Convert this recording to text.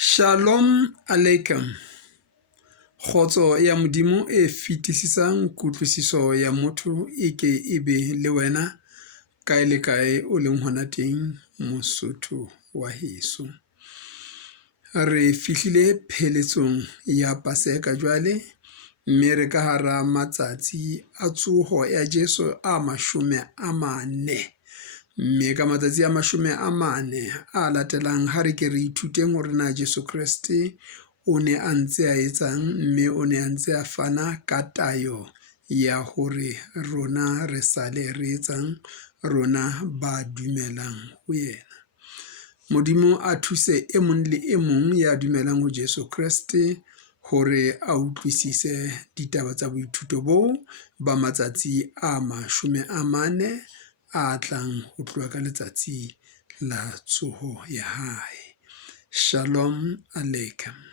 Shalom Aleichem. Kgotso ya Modimo e fetisisang kutlwisiso ya motho e ke e be le wena kae le kae o leng hona teng Mosotho wa heso. Re fihlile pheletsong ya Paseka jwale, mme re ka hara matsatsi a tsoho ya Jesu a 40. Mme ka matsatsi a 40 a latelang, ha re ke re ithuteng hore na Jesu Kriste o ne a ntse a etsang, mme o ne a ntse a fana ka tayo ya hore rona re sale re etsang, rona ba dumelang ho yena. Modimo a thuse e mong le e mong ya dumelang ho Jesu Kriste hore a utlwisise ditaba tsa boithuto boo ba matsatsi a 40 a tlang ho tloha ka letsatsi la tsoho ya hae. Shalom Aleichem.